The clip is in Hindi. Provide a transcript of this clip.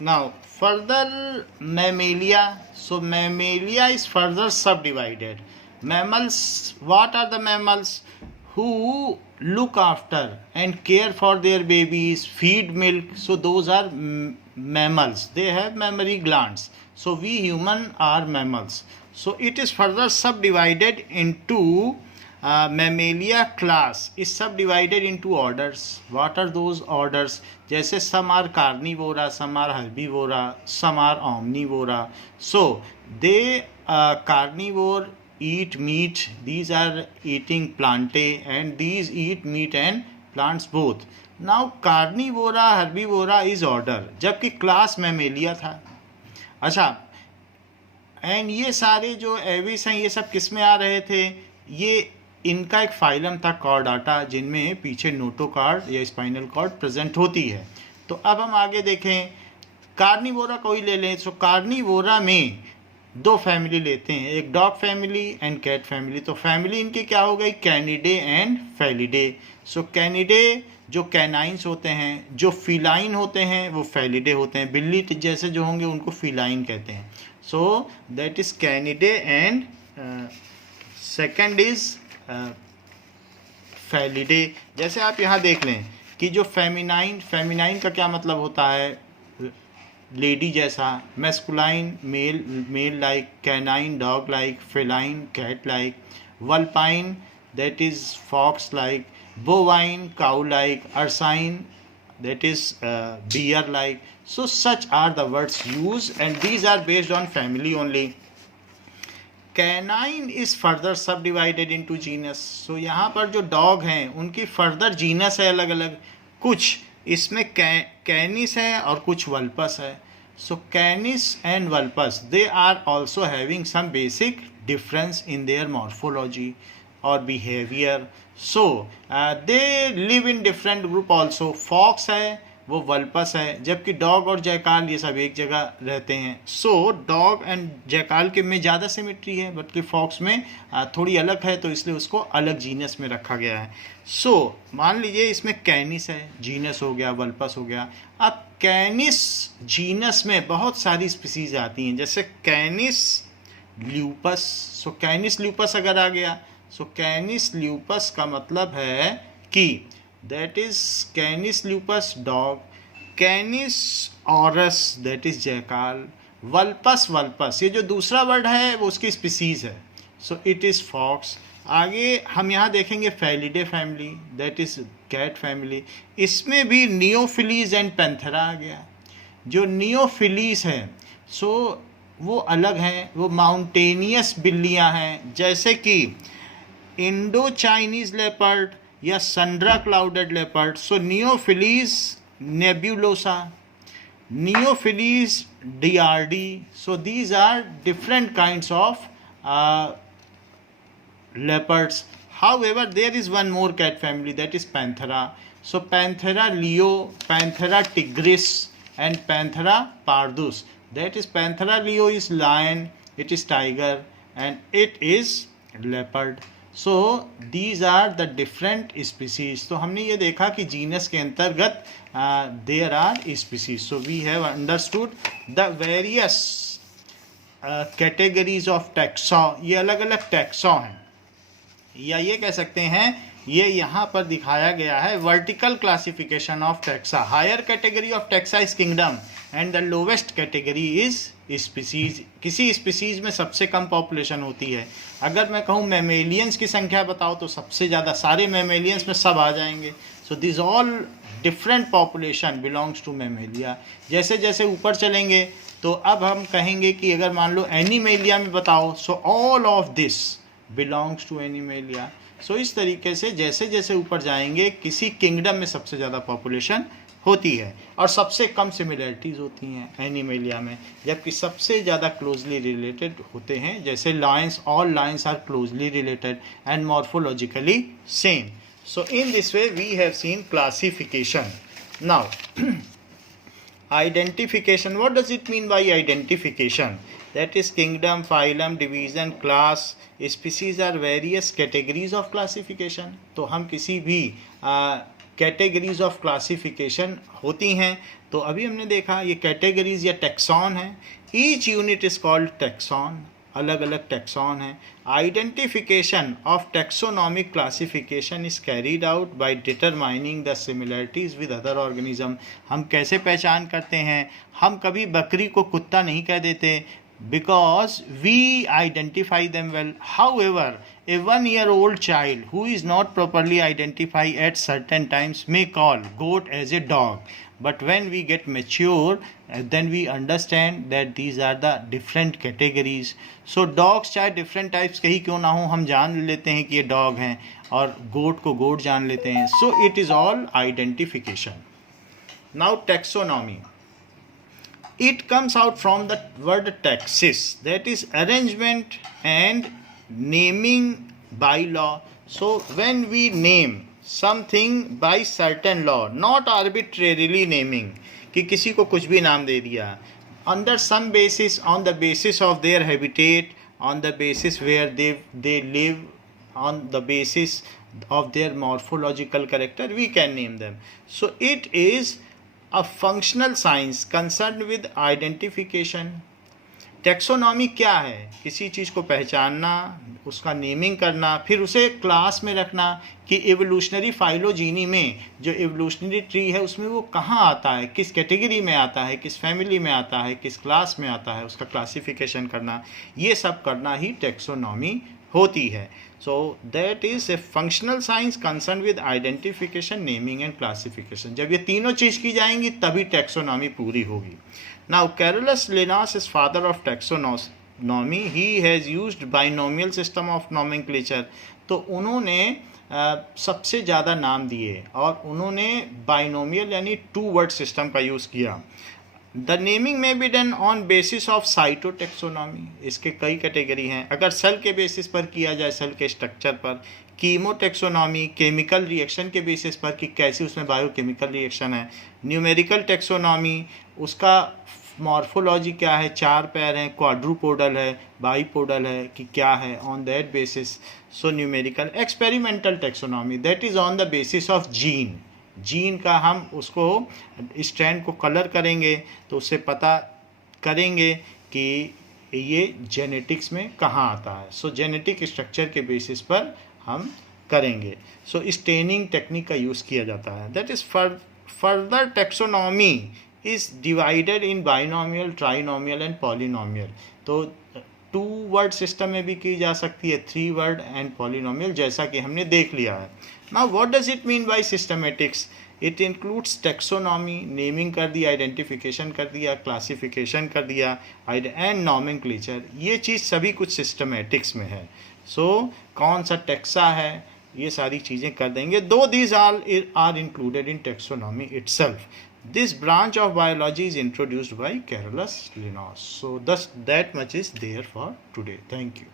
Now, further mammalia. So, mammalia is further subdivided. Mammals, what are the mammals? Who look after and care for their babies, feed milk. So, those are mammals. They have mammary glands. So, we human are mammals. So, it is further subdivided into mammalia class is subdivided into orders. What are those orders? जैसे some are carnivora, some are herbivora, some are omnivora. So they carnivore eat meat. These are eating plantae, and these eat meat and plants both. Now carnivora, herbivora is order, जबकि class mammalia था. अच्छा, एंड ये सारे जो एविस हैं ये सब किस में आ रहे थे? ये इनका एक फाइलम था कॉर्डाटा, जिनमें पीछे नोटोकॉर्ड या स्पाइनल कॉर्ड प्रेजेंट होती है. तो अब हम आगे देखें, कार्निवोरा कोई ले लें. सो कार्निवोरा में दो फैमिली लेते हैं, एक dog family and cat family. तो फैमिली इनकी क्या हो गई? Canidae and Felidae. So Canidae जो कैनाइंस होते हैं, जो फिलाइन होते हैं वो फैलिडे होते हैं. बिल्ली जैसे जो होंगे उनको फिलाइन कहते हैं. So that is Canidae and second is Felidae. जैसे आप यहाँ देख लें कि जो फेमिनाइन का क्या मतलब होता है? लेडी जैसा. Masculine male like, canine dog like, feline cat like, vulpine that is fox like, bovine cow like, ursine that is bear like. So such are the words used and these are based on family only. Canine is further subdivided into genus. So यहाँ पर जो डॉग हैं उनकी फर्दर जीनस है अलग अलग. कुछ इसमें कैनिस है और कुछ वल्पस है. So canis and vulpus they are also having some basic difference in their morphology or behavior. So they live in different group also. Fox है वो वल्पस है, जबकि डॉग और जैकाल ये सब एक जगह रहते हैं. सो डॉग एंड जैकाल के में ज़्यादा सिमिट्री है, बल्कि फॉक्स में थोड़ी अलग है, तो इसलिए उसको अलग जीनस में रखा गया है. सो मान लीजिए इसमें कैनिस है, जीनस हो गया, वल्पस हो गया. अब कैनिस जीनस में बहुत सारी स्पीसीज आती हैं, जैसे कैनिस ल्यूपस. सो कैनिस ल्यूपस अगर आ गया, सो कैनिस ल्यूपस का मतलब है कि that is Canis lupus dog, Canis aureus that is jackal, Vulpes ये जो दूसरा वर्ड है वो उसकी स्पीसीज है. So it is fox. आगे हम यहाँ देखेंगे Felidae family that is cat family. इसमें भी नियोफिलीज एंड पैंथेरा आ गया. जो नियोफिलीज है सो वो अलग हैं, वो माउंटेनियस बिल्लियाँ हैं, जैसे कि इंडो चाइनीज लेपर्ड या Sunda clouded leopard. So Neofelis nebulosa, Neofelis diardi. So these are different kinds of leopards. However, there is one more cat family that is Panthera. So Panthera leo, Panthera tigris and Panthera pardus. That is Panthera leo is lion, it is tiger and it is leopard. So these are the different species. तो हमने ये देखा कि जीनस के अंतर्गत there are species. So we have understood the various categories of taxa. ये अलग अलग taxa हैं, या ये कह सकते हैं ये यहाँ पर दिखाया गया है vertical classification of taxa. Higher category of taxa is kingdom and the lowest category is species. किसी स्पीसीज में सबसे कम पॉपुलेशन होती है. अगर मैं कहूँ मैमेलियंस की संख्या बताओ तो सबसे ज़्यादा सारे मैमेलियंस में सब आ जाएंगे. So this all different population belongs to mammalia. जैसे जैसे ऊपर चलेंगे तो अब हम कहेंगे कि अगर मान लो एनिमेलिया में बताओ, so all of this belongs to Animalia. सो इस तरीके से जैसे जैसे ऊपर जाएंगे किसी किंगडम में सबसे ज़्यादा पॉपुलेशन होती है और सबसे कम सिमिलरिटीज़ होती हैं एनिमेलिया में, जबकि सबसे ज़्यादा क्लोजली रिलेटेड होते हैं. जैसे lions, all lions are closely related and morphologically same. So in this way we have seen classification. Now identification. What does it mean by identification? That is kingdom, phylum, division, class, species are various categories of classification. तो हम किसी भी कैटेगरीज ऑफ क्लासिफिकेशन होती हैं। तो अभी हमने देखा ये कैटेगरीज या टैक्सॉन है। Each unit is called taxon, अलग अलग टैक्सॉन है। Identification of taxonomic classification is carried out by determining the similarities with other organism. हम कैसे पहचान करते हैं? हम कभी बकरी को कुत्ता नहीं कह देते, because we identify them well. However, a 1-year-old child who is not properly identified at certain times may call goat as a dog. But when we get mature, then we understand that these are the different categories. So dogs चाहे different types के ही क्यों ना हो, हम जान लेते हैं कि ये dog हैं, और goat को goat जान लेते हैं. So it is all identification. Now taxonomy. It comes out from the word taxis, that is arrangement and naming by law. So when we name something by certain law, not arbitrarily naming कि किसी को कुछ भी नाम दे दिया, under some basis, on the basis of their habitat, on the basis where they live, on the basis of their morphological character, we can name them. So it is a functional science concerned with identification. Taxonomy क्या है? किसी चीज़ को पहचानना, उसका नेमिंग करना, फिर उसे क्लास में रखना कि एवोल्यूशनरी फाइलोजीनी में जो एवोल्यूशनरी ट्री है उसमें वो कहाँ आता है, किस कैटेगरी में आता है, किस फैमिली में आता है, किस क्लास में आता है, उसका क्लासिफिकेशन करना, ये सब करना ही टैक्सोनॉमी होती है. So that is a functional science concerned with identification, naming and classification. जब ये तीनों चीज़ की जाएंगी तभी टैक्सोनॉमी पूरी होगी. Now Carolus Linnaeus is father of taxonomy. He has used binomial system of nomenclature. तो उन्होंने सबसे ज़्यादा नाम दिए और उन्होंने बाइनोमियल यानी 2 वर्ड सिस्टम का यूज़ किया. द नेमिंग में be done on basis of cytotaxonomy. इसके कई कैटेगरी हैं. अगर सेल के बेसिस पर किया जाए, सेल के स्ट्रक्चर पर. कीमोटेक्सोनॉमी, केमिकल रिएक्शन के बेसिस पर कि कैसे उसमें बायोकेमिकल रिएक्शन है. न्यूमेरिकल टेक्सोनॉमी, उसका मॉर्फोलॉजी क्या है, 4 पैर हैं, क्वाड्रूपोडल है, बाईपोडल है कि क्या है, on that basis. So numerical. Experimental taxonomy, that is on the basis of gene का हम उसको स्ट्रैंड को कलर करेंगे तो उससे पता करेंगे कि ये जेनेटिक्स में कहाँ आता है. सो जेनेटिक स्ट्रक्चर के बेसिस पर हम करेंगे. सो स्टेनिंग टेक्निक का यूज़ किया जाता है. That is further taxonomy is divided in binomial, trinomial and polynomial. तो 2 वर्ड सिस्टम में भी की जा सकती है, 3 वर्ड एंड पॉलिनोमियल, जैसा कि हमने देख लिया है. Now what does it mean by systematics? It includes taxonomy, naming कर दिया, आइडेंटिफिकेशन कर दिया, क्लासिफिकेशन कर दिया, एंड नॉमेनक्लेचर. ये चीज़ सभी कुछ सिस्टमेटिक्स में है. सो कौन सा टैक्सा है, ये सारी चीज़ें कर देंगे. दो these all are included in taxonomy itself. This branch of biology is introduced by Carolus Linnaeus. So thus that much is there for today. Thank you.